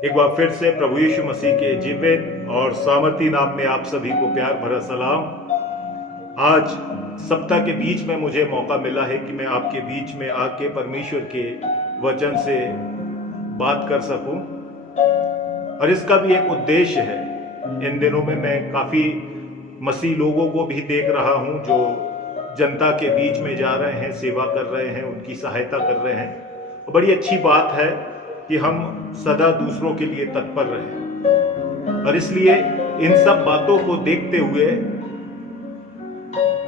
एक बार फिर से प्रभु यीशु मसीह के जीवित और सामर्थी नाम में आप सभी को प्यार भरा सलाम। आज सप्ताह के बीच में मुझे मौका मिला है कि मैं आपके बीच में आके परमेश्वर के वचन से बात कर सकूं, और इसका भी एक उद्देश्य है। इन दिनों में मैं काफ़ी मसीह लोगों को भी देख रहा हूं जो जनता के बीच में जा रहे हैं, सेवा कर रहे हैं, उनकी सहायता कर रहे हैं। और बड़ी अच्छी बात है कि हम सदा दूसरों के लिए तत्पर रहें, और इसलिए इन सब बातों को देखते हुए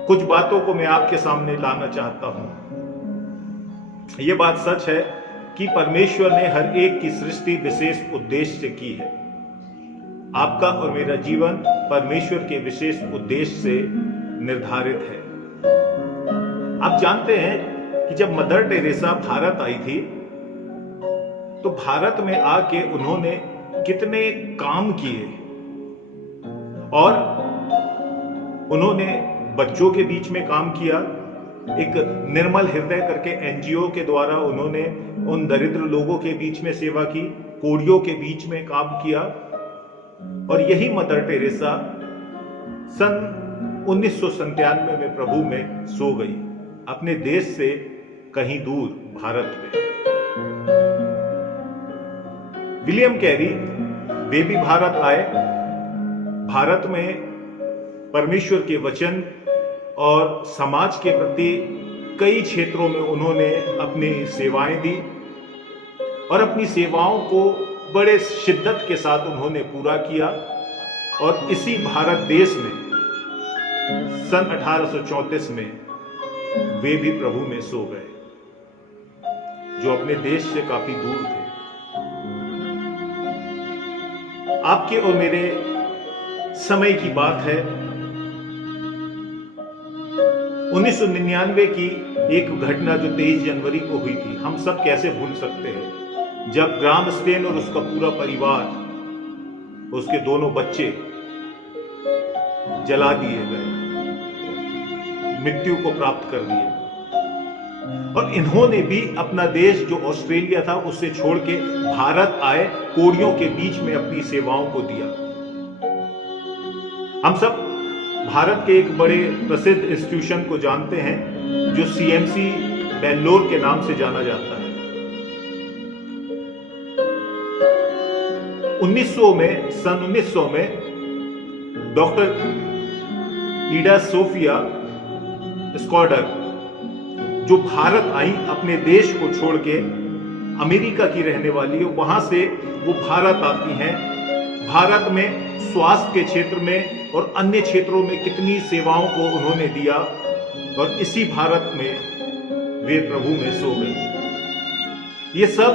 कुछ बातों को मैं आपके सामने लाना चाहता हूं। यह बात सच है कि परमेश्वर ने हर एक की सृष्टि विशेष उद्देश्य से की है। आपका और मेरा जीवन परमेश्वर के विशेष उद्देश्य से निर्धारित है। आप जानते हैं कि जब मदर टेरेसा भारत आई थी तो भारत में आके उन्होंने कितने काम किए, और उन्होंने बच्चों के बीच में काम किया। एक निर्मल हृदय करके एनजीओ के द्वारा उन्होंने उन दरिद्र लोगों के बीच में सेवा की, कोढ़ियों के बीच में काम किया। और यही मदर टेरेसा सन 1997 में प्रभु में सो गई, अपने देश से कहीं दूर भारत में। विलियम कैरी वे भी भारत आए। भारत में परमेश्वर के वचन और समाज के प्रति कई क्षेत्रों में उन्होंने अपनी सेवाएं दी, और अपनी सेवाओं को बड़े शिद्दत के साथ उन्होंने पूरा किया। और इसी भारत देश में सन 1834 में वे भी प्रभु में सो गए, जो अपने देश से काफी दूर थे। आपके और मेरे समय की बात है। 1999 की एक घटना जो 23 जनवरी को हुई थी, हम सब कैसे भूल सकते हैं, जब ग्राम स्टेन और उसका पूरा परिवार, उसके दोनों बच्चे जला दिए गए, मृत्यु को प्राप्त कर दिए। और इन्होंने भी अपना देश जो ऑस्ट्रेलिया था उससे छोड़ के भारत आए, कोढ़ियों के बीच में अपनी सेवाओं को दिया। हम सब भारत के एक बड़े प्रसिद्ध इंस्टीट्यूशन को जानते हैं जो सीएमसी बेंगलोर के नाम से जाना जाता है। 1900 में डॉक्टर ईडा सोफिया स्कॉडर जो भारत आई, अपने देश को छोड़ के, अमेरिका की रहने वाली है, वहां से वो भारत आती हैं। भारत में स्वास्थ्य के क्षेत्र में और अन्य क्षेत्रों में कितनी सेवाओं को उन्होंने दिया, और इसी भारत में वे प्रभु में सो गए। ये सब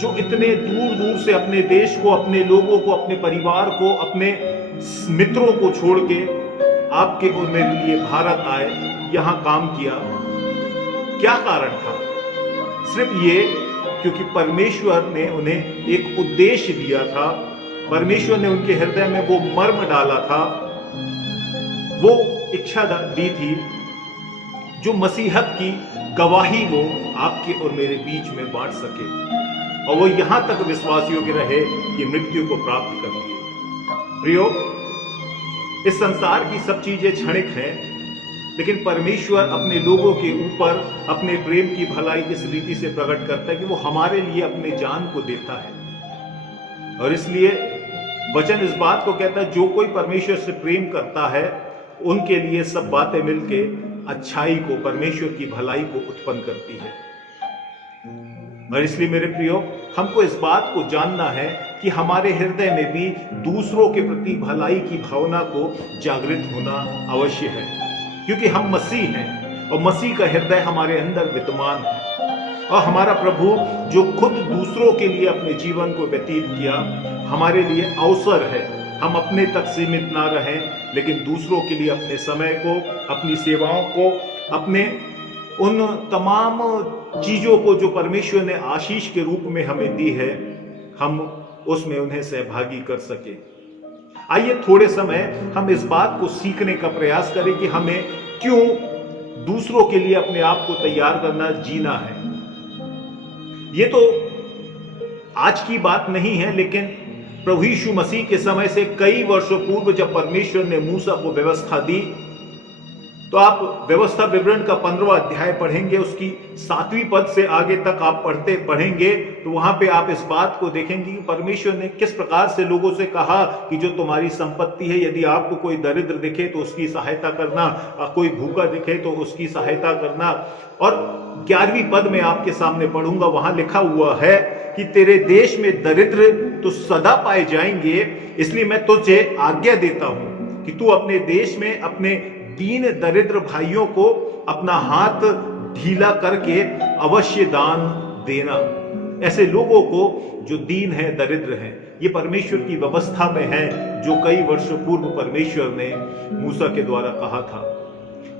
जो इतने दूर दूर से अपने देश को, अपने लोगों को, अपने परिवार को, अपने मित्रों को छोड़ के आपके और मेरे लिए भारत आए, यहां काम किया। क्या कारण था? सिर्फ ये क्योंकि परमेश्वर ने उन्हें एक उद्देश्य दिया था। परमेश्वर ने उनके हृदय में वो मर्म डाला था, वो इच्छा दी थी, जो मसीहत की गवाही वो आपके और मेरे बीच में बांट सके। और वो यहां तक विश्वासियों के रहे कि मृत्यु को प्राप्त कर लिए। प्रियो, इस संसार की सब चीजें क्षणिक हैं, लेकिन परमेश्वर अपने लोगों के ऊपर अपने प्रेम की भलाई इस रीति से प्रकट करता है कि वो हमारे लिए अपने जान को देता है। और इसलिए वचन इस बात को कहता है, जो कोई परमेश्वर से प्रेम करता है उनके लिए सब बातें मिलके अच्छाई को, परमेश्वर की भलाई को उत्पन्न करती है। और इसलिए मेरे प्रियो, हमको इस बात को जानना है कि हमारे हृदय में भी दूसरों के प्रति भलाई की भावना को जागृत होना अवश्य है, क्योंकि हम मसीह हैं और मसीह का हृदय हमारे अंदर विद्यमान है। और हमारा प्रभु जो खुद दूसरों के लिए अपने जीवन को व्यतीत किया, हमारे लिए अवसर है हम अपने तक सीमित ना रहें, लेकिन दूसरों के लिए अपने समय को, अपनी सेवाओं को, अपने उन तमाम चीजों को जो परमेश्वर ने आशीष के रूप में हमें दी है, हम उसमें उन्हें सहभागी कर सके। आइए थोड़े समय हम इस बात को सीखने का प्रयास करें कि हमें क्यों दूसरों के लिए अपने आप को तैयार करना, जीना है। ये तो आज की बात नहीं है, लेकिन प्रभु यीशु मसीह के समय से कई वर्षों पूर्व जब परमेश्वर ने मूसा को व्यवस्था दी, तो आप व्यवस्था विवरण का 15वां अध्याय पढ़ेंगे, उसकी 7वीं पद से आगे तक आप पढ़ेंगे तो वहां पे आप इस बात को देखेंगे कि परमेश्वर ने किस प्रकार से लोगों से कहा कि जो तुम्हारी संपत्ति है, यदि आपको कोई दरिद्र दिखे तो उसकी सहायता करना, कोई भूखा दिखे तो उसकी सहायता करना। और 11वीं पद में आपके सामने पढ़ूंगा, वहां लिखा हुआ है कि तेरे देश में दरिद्र तो सदा पाए जाएंगे, इसलिए मैं तुझे आज्ञा देता हूं कि तू अपने देश में अपने दीन दरिद्र भाइयों को अपना हाथ ढीला करके अवश्य दान देना। ऐसे लोगों को जो दीन है, दरिद्र हैं, ये परमेश्वर की व्यवस्था में है, जो कई वर्षों पूर्व परमेश्वर ने मूसा के द्वारा कहा था।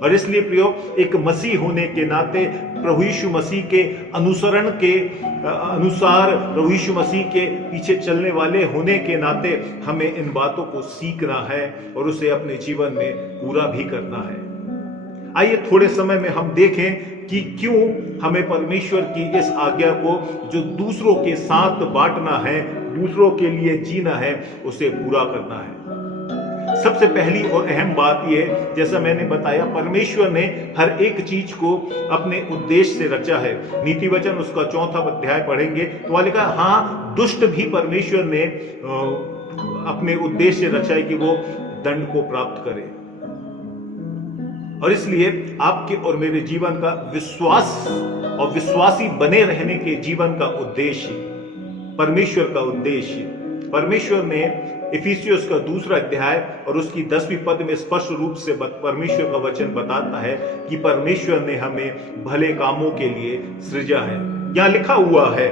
और इसलिए प्रियो, एक मसीह होने के नाते, प्रभु यीशु मसीह के अनुसरण के अनुसार, प्रभु यीशु मसीह के पीछे चलने वाले होने के नाते हमें इन बातों को सीखना है और उसे अपने जीवन में पूरा भी करना है। आइए थोड़े समय में हम देखें कि क्यों हमें परमेश्वर की इस आज्ञा को, जो दूसरों के साथ बांटना है, दूसरों के लिए जीना है, उसे पूरा करना है। सबसे पहली और अहम बात यह, जैसा मैंने बताया, परमेश्वर ने हर एक चीज को अपने उद्देश्य से रचा है। नीति वचन उसका 4वां अध्याय पढ़ेंगे तो वहां लिखा, हाँ, दुष्ट भी परमेश्वर ने अपने उद्देश्य से रचा है कि वो दंड को प्राप्त करे। और इसलिए आपके और मेरे जीवन का विश्वास और विश्वासी बने रहने के जीवन का उद्देश्य, परमेश्वर का उद्देश्य, परमेश्वर ने इफिसियोस का 2वां अध्याय और उसकी 10वीं पद में स्पष्ट रूप से परमेश्वर का वचन बताता है कि परमेश्वर ने हमें भले कामों के लिए सृजा है। यहां लिखा हुआ है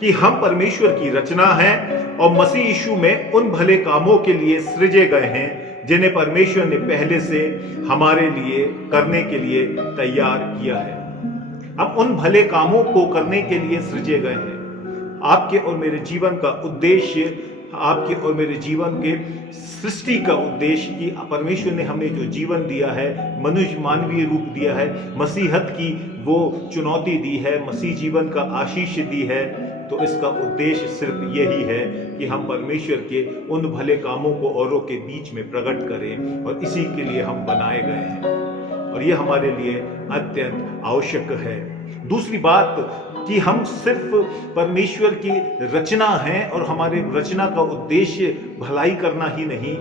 कि हम परमेश्वर की रचना हैं और मसीह यीशु में उन भले कामों के लिए सृजे गए हैं जिन्हें परमेश्वर ने पहले से हमारे लिए करने के लिए तैयार किया है। हम उन भले कामों को करने के लिए सृजे गए हैं। आपके और मेरे जीवन का उद्देश्य, आपके और मेरे जीवन के सृष्टि का उद्देश्य कि परमेश्वर ने हमें जो जीवन दिया है, मनुष्य मानवीय रूप दिया है, मसीहत की वो चुनौती दी है, मसीह जीवन का आशीष दी है, तो इसका उद्देश्य सिर्फ यही है कि हम परमेश्वर के उन भले कामों को औरों के बीच में प्रकट करें, और इसी के लिए हम बनाए गए हैं और ये हमारे लिए अत्यंत आवश्यक है। दूसरी बात कि हम सिर्फ परमेश्वर की रचना हैं और हमारे रचना का उद्देश्य भलाई करना ही नहीं,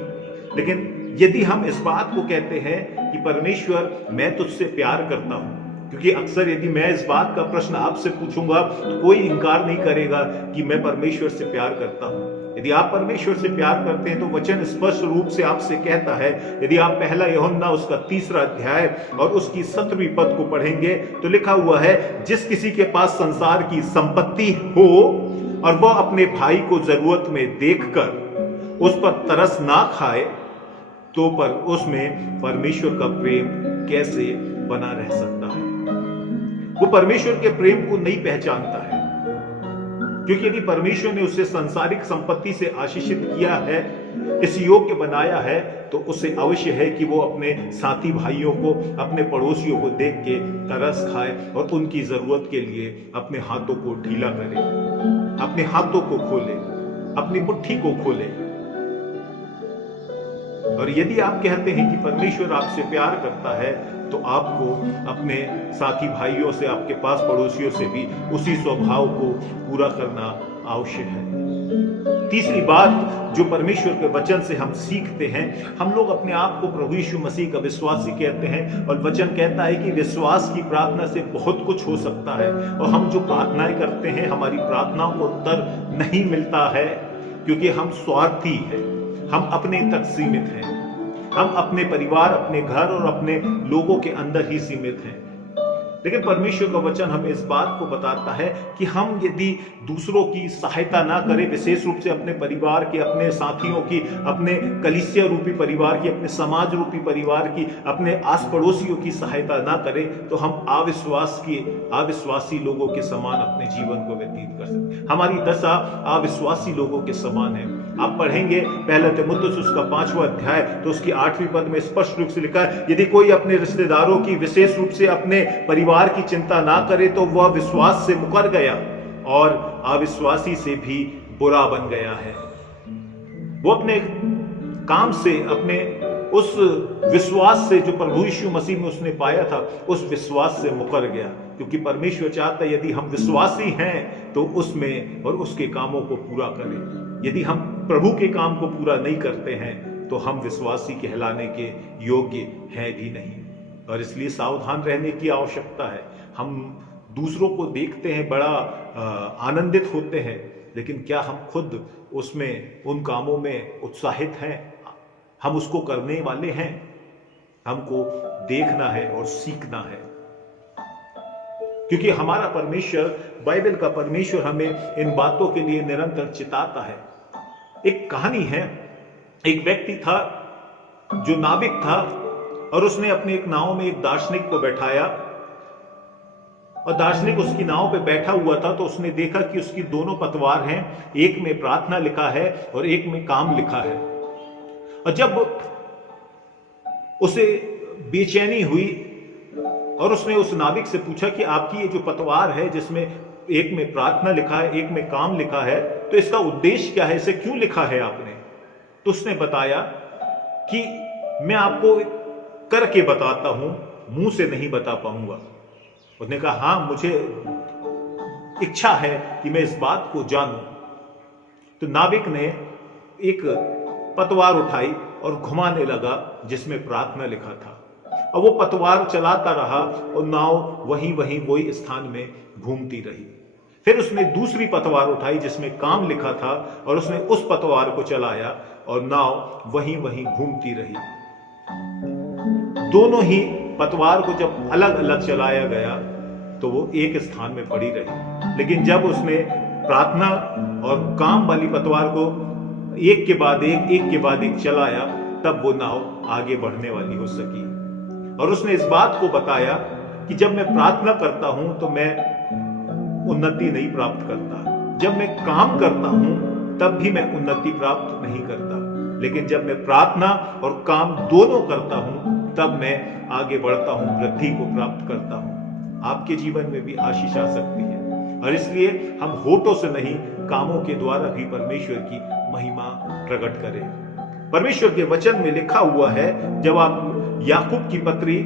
लेकिन यदि हम इस बात को कहते हैं कि परमेश्वर, मैं तुझसे प्यार करता हूं, क्योंकि अक्सर यदि मैं इस बात का प्रश्न आपसे पूछूंगा तो कोई इनकार नहीं करेगा कि मैं परमेश्वर से प्यार करता हूं। यदि आप परमेश्वर से प्यार करते हैं तो वचन स्पष्ट रूप से आपसे कहता है, यदि आप पहला यूहन्ना उसका 3वां अध्याय और उसकी 7वीं पद को पढ़ेंगे तो लिखा हुआ है, जिस किसी के पास संसार की संपत्ति हो और वह अपने भाई को जरूरत में देखकर उस पर तरस ना खाए, तो पर उसमें परमेश्वर का प्रेम कैसे बना रह सकता है। वो परमेश्वर के प्रेम को नहीं पहचानता है, क्योंकि यदि परमेश्वर ने उसे सांसारिक संपत्ति से आशीषित किया है, इस योग्य बनाया है, तो उसे अवश्य है कि वो अपने साथी भाइयों को, अपने पड़ोसियों को देख के तरस खाए और उनकी जरूरत के लिए अपने हाथों को ढीला करे, अपने हाथों को खोले, अपनी मुट्ठी को खोले। और यदि आप कहते हैं कि परमेश्वर आपसे प्यार करता है, तो आपको अपने साथी भाइयों से, आपके पास पड़ोसियों से भी उसी स्वभाव को पूरा करना आवश्यक है। तीसरी बात जो परमेश्वर के वचन से हम सीखते हैं, हम लोग अपने आप को प्रभु यीशु मसीह का विश्वासी कहते हैं, और वचन कहता है कि विश्वास की प्रार्थना से बहुत कुछ हो सकता है। और हम जो प्रार्थनाएं करते हैं, हमारी प्रार्थनाओं को उत्तर नहीं मिलता है, क्योंकि हम स्वार्थी हैं, हम अपने तक सीमित हैं, हम अपने परिवार, अपने घर और अपने लोगों के अंदर ही सीमित हैं। लेकिन परमेश्वर का वचन हमें इस बात को बताता है कि हम यदि दूसरों की सहायता ना करें, विशेष रूप से अपने परिवार की, अपने साथियों की, अपने कलीसिया रूपी परिवार की, अपने समाज रूपी परिवार की, अपने आस पड़ोसियों की सहायता ना करें, तो हम अविश्वासी लोगों के समान अपने जीवन को व्यतीत कर सकते हैं। हमारी दशा अविश्वासी लोगों के समान है। आप पढ़ेंगे पहला तीमुथियुस उसका 5वां अध्याय, तो उसकी 8वीं पद में स्पष्ट रूप से लिखा है, यदि कोई अपने रिश्तेदारों की, विशेष रूप से अपने परिवार की चिंता ना करे, तो वह विश्वास से मुकर गया और अविश्वासी से भी बुरा बन गया है। वो अपने काम से, अपने उस विश्वास से जो प्रभु यीशु मसीह में उसने पाया था, उस विश्वास से मुकर गया, क्योंकि परमेश्वर चाहता है यदि हम विश्वासी हैं तो उसमें और उसके कामों को पूरा करें। यदि हम प्रभु के काम को पूरा नहीं करते हैं तो हम विश्वासी कहलाने के योग्य हैं भी नहीं। और इसलिए सावधान रहने की आवश्यकता है। हम दूसरों को देखते हैं, बड़ा आनंदित होते हैं, लेकिन क्या हम खुद उसमें, उन कामों में उत्साहित हैं? हम उसको करने वाले हैं? हमको देखना है और सीखना है, क्योंकि हमारा परमेश्वर, बाइबल का परमेश्वर हमें इन बातों के लिए निरंतर चिताता है। एक कहानी है, एक व्यक्ति था जो नाविक था और उसने अपने एक नाव में एक दार्शनिक को बैठाया और दार्शनिक उसकी नाव पे बैठा हुआ था। तो उसने देखा कि उसकी दोनों पतवार हैं, एक में प्रार्थना लिखा है और एक में काम लिखा है। और जब उसे बेचैनी हुई और उसने उस नाविक से पूछा कि आपकी ये जो पतवार है जिसमें एक में प्रार्थना लिखा है, एक में काम लिखा है, तो इसका उद्देश्य क्या है, इसे क्यों लिखा है आपने? तो उसने बताया कि मैं आपको करके बताता हूं, मुंह से नहीं बता पाऊंगा। उसने कहा हाँ, मुझे इच्छा है कि मैं इस बात को जानूं। तो नाविक ने एक पतवार उठाई और घुमाने लगा जिसमें प्रार्थना लिखा था, और वो पतवार चलाता रहा और नाव वही स्थान में घूमती रही। फिर उसने दूसरी पतवार उठाई जिसमें काम लिखा था और उसने उस पतवार को चलाया और नाव वही घूमती रही। दोनों ही पतवार को जब अलग अलग चलाया गया तो वो एक स्थान में पड़ी रही, लेकिन जब उसने प्रार्थना और काम वाली पतवार को एक के बाद एक चलाया, तब वो नाव आगे बढ़ने वाली हो सकी। और उसने इस बात को बताया कि जब मैं प्रार्थना करता हूं तो मैं उन्नति नहीं प्राप्त करता, जब मैं काम करता हूं तब भी मैं उन्नति प्राप्त नहीं करता, लेकिन जब मैं प्रार्थना और काम दोनों करता हूं तब मैं आगे बढ़ता हूं, वृद्धि को प्राप्त करता हूं। आपके जीवन में भी आशीष आ सकती है, और इसलिए हम होठों से नहीं, कामों के द्वारा भी परमेश्वर की महिमा प्रकट करें। परमेश्वर के वचन में लिखा हुआ है, जब आप याकूब की पत्री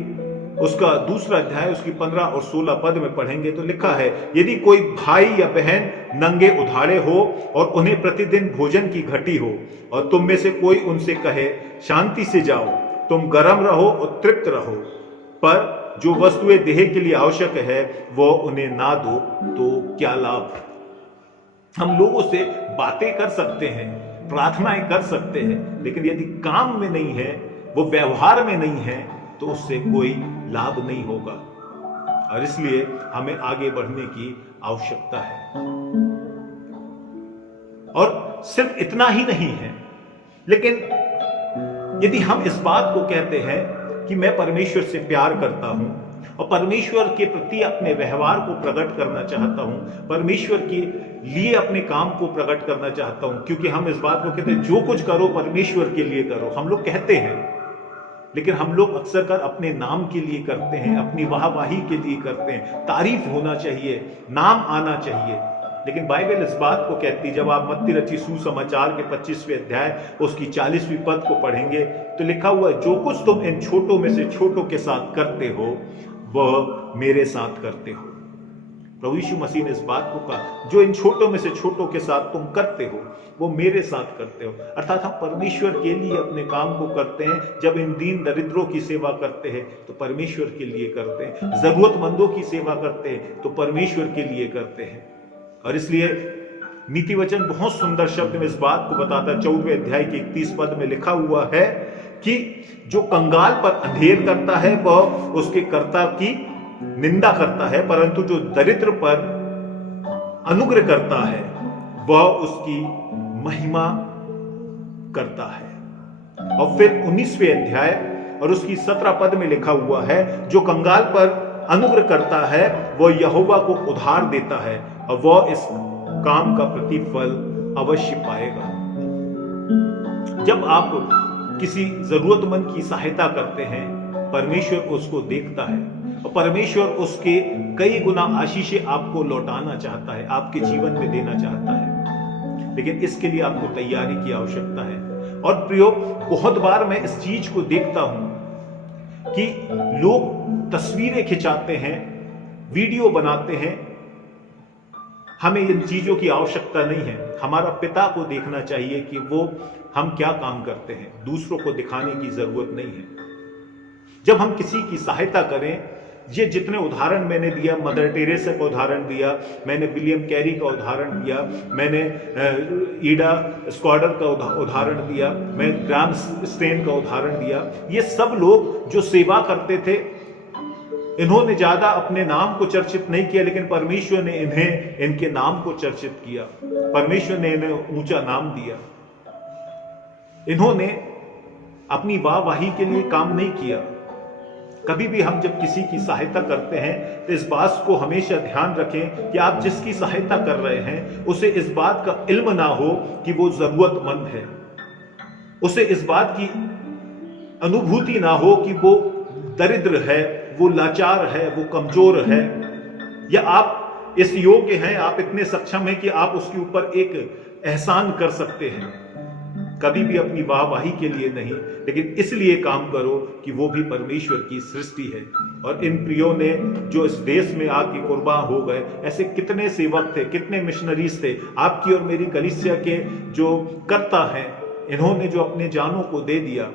उसका 2 अध्याय उसकी 15 और 16 पद में पढ़ेंगे तो लिखा है, यदि कोई भाई या बहन नंगे उधारे हो और उन्हें प्रतिदिन भोजन की घटी हो और तुम में से कोई उनसे कहे शांति से जाओ, तुम गर्म रहो और तृप्त रहो, पर जो वस्तुएं देह के लिए आवश्यक है वो उन्हें ना दो, तो क्या लाभ? हम लोगों से बातें कर सकते हैं, प्रार्थनाएं कर सकते हैं, लेकिन यदि काम में नहीं है, वो व्यवहार में नहीं है, तो उससे कोई लाभ नहीं होगा। और इसलिए हमें आगे बढ़ने की आवश्यकता है। और सिर्फ इतना ही नहीं है, लेकिन यदि हम इस बात को कहते हैं कि मैं परमेश्वर से प्यार करता हूं और परमेश्वर के प्रति अपने व्यवहार को प्रकट करना चाहता हूं, परमेश्वर के लिए अपने काम को प्रकट करना चाहता हूं, क्योंकि हम इस बात को कहते हैं जो कुछ करो परमेश्वर के लिए करो, हम लोग कहते हैं, लेकिन हम लोग अक्सर कर अपने नाम के लिए करते हैं, अपनी वाहवाही के लिए करते हैं, तारीफ होना चाहिए, नाम आना चाहिए। लेकिन बाइबल इस बात को कहती है, जब आप मत्ती रची सुसमाचार के 25वें अध्याय उसकी 40वीं पद को पढ़ेंगे तो लिखा हुआ है, जो कुछ तुम इन छोटों में से छोटों के साथ करते हो वह मेरे साथ करते हो। प्रभु यीशु मसीह ने इस बात को कहा, जो इन छोटों में से छोटों के साथ तुम करते हो वो मेरे साथ करते हो। अर्थात हम परमेश्वर के लिए अपने काम को करते हैं। जब इन दीन दरिद्रों की सेवा करते हैं तो परमेश्वर के लिए करते हैं, जरूरतमंदों की सेवा करते हैं तो परमेश्वर के लिए करते हैं। और इसलिए नीति वचन बहुत सुंदर शब्द में इस बात को बताता है। 14वें अध्याय के 31 पद में लिखा हुआ है कि जो कंगाल पर अंधेर करता है वह उसके कर्ता की निंदा करता है, परंतु जो दरिद्र पर अनुग्रह करता है वह उसकी महिमा करता है। और फिर 19वें अध्याय और उसकी 17 पद में लिखा हुआ है, जो कंगाल पर अनुग्रह करता है वह यहोवा को उधार देता है और वह इस काम का प्रतिफल अवश्य पाएगा। जब आप किसी जरूरतमंद की सहायता करते हैं, परमेश्वर उसको देखता है। और परमेश्वर उसके कई गुना आशीषें आपको लौटाना चाहता है, आपके जीवन में देना चाहता है, लेकिन इसके लिए आपको तैयारी की आवश्यकता है। और प्रियो, बहुत बार मैं इस चीज को देखता हूं कि लोग तस्वीरें खिंचाते हैं, वीडियो बनाते हैं। हमें इन चीजों की आवश्यकता नहीं है। हमारा पिता को देखना चाहिए कि वो हम क्या काम करते हैं, दूसरों को दिखाने की जरूरत नहीं है। जब हम किसी की सहायता करें, ये जितने उदाहरण मैंने दिया, मदर टेरेसा का उदाहरण दिया, मैंने विलियम कैरी का उदाहरण दिया, मैंने ईडा स्कॉडर का उदाहरण दिया, मैं ग्राम स्टेन का उदाहरण दिया, ये सब लोग जो सेवा करते थे, इन्होंने ज्यादा अपने नाम को चर्चित नहीं किया, लेकिन परमेश्वर ने इन्हें इनके नाम को चर्चित किया। परमेश्वर ने इन्हें ऊंचा नाम दिया। इन्होंने अपनी वाहवाही के लिए काम नहीं किया। कभी भी हम जब किसी की सहायता करते हैं तो इस बात को हमेशा ध्यान रखें कि आप जिसकी सहायता कर रहे हैं उसे इस बात का इल्म ना हो कि वो जरूरतमंद है, उसे इस बात की अनुभूति ना हो कि वो दरिद्र है, वो लाचार है, वो कमजोर है, या आप इस योग्य हैं, आप इतने सक्षम हैं कि आप उसके ऊपर एक एहसान कर सकते हैं। कभी भी अपनी वाहवाही के लिए नहीं, लेकिन इसलिए काम करो कि वो भी परमेश्वर की सृष्टि है। और इन प्रियो ने जो इस देश में आके कुर्बान हो गए, ऐसे कितने सेवक थे, कितने मिशनरीज थे, आपकी और मेरी कलीसिया के जो कर्ता हैं, इन्होंने जो अपने जानों को दे दिया,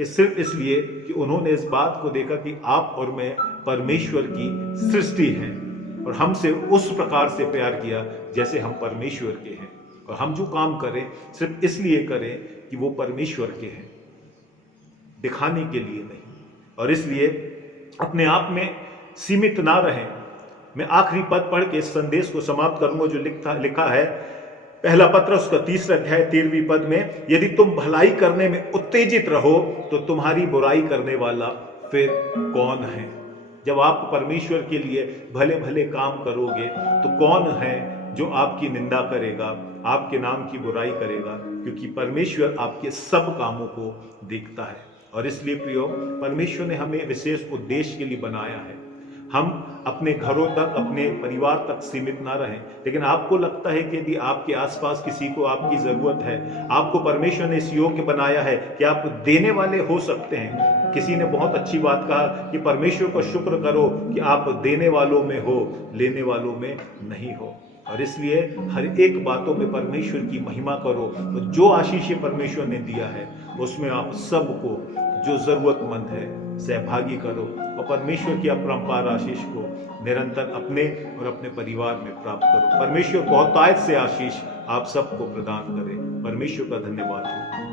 ये सिर्फ इसलिए कि उन्होंने इस बात को देखा कि आप और मैं परमेश्वर की सृष्टि हैं और हमसे उस प्रकार से प्यार किया जैसे हम परमेश्वर के हैं। और हम जो काम करें सिर्फ इसलिए करें कि वो परमेश्वर के हैं, दिखाने के लिए नहीं। और इसलिए अपने आप में सीमित ना रहें। मैं आखिरी पद पढ़ के इस संदेश को समाप्त करूंगा जो लिखा है पहला पत्रस उसका 3 अध्याय 13वीं पद में, यदि तुम भलाई करने में उत्तेजित रहो तो तुम्हारी बुराई करने वाला फिर कौन है। जब आप परमेश्वर के लिए भले भले काम करोगे तो कौन है जो आपकी निंदा करेगा, आपके नाम की बुराई करेगा, क्योंकि परमेश्वर आपके सब कामों को देखता है। और इसलिए प्रियो, परमेश्वर ने हमें विशेष उद्देश्य के लिए बनाया है। हम अपने घरों तक, अपने परिवार तक सीमित ना रहें। लेकिन आपको लगता है कि यदि आपके आसपास किसी को आपकी जरूरत है, आपको परमेश्वर ने इस योग्य बनाया है कि आप देने वाले हो सकते हैं। किसी ने बहुत अच्छी बात कहा कि परमेश्वर का शुक्र करो कि आप देने वालों में हो, लेने वालों में नहीं हो। और इसलिए हर एक बातों में परमेश्वर की महिमा करो। तो जो आशीषें परमेश्वर ने दिया है उसमें आप सबको जो जरूरतमंद है सहभागी करो और परमेश्वर की अपरंपार आशीष को निरंतर अपने और अपने परिवार में प्राप्त करो। परमेश्वर बहुतायत से आशीष आप सबको प्रदान करे। परमेश्वर का धन्यवाद हो।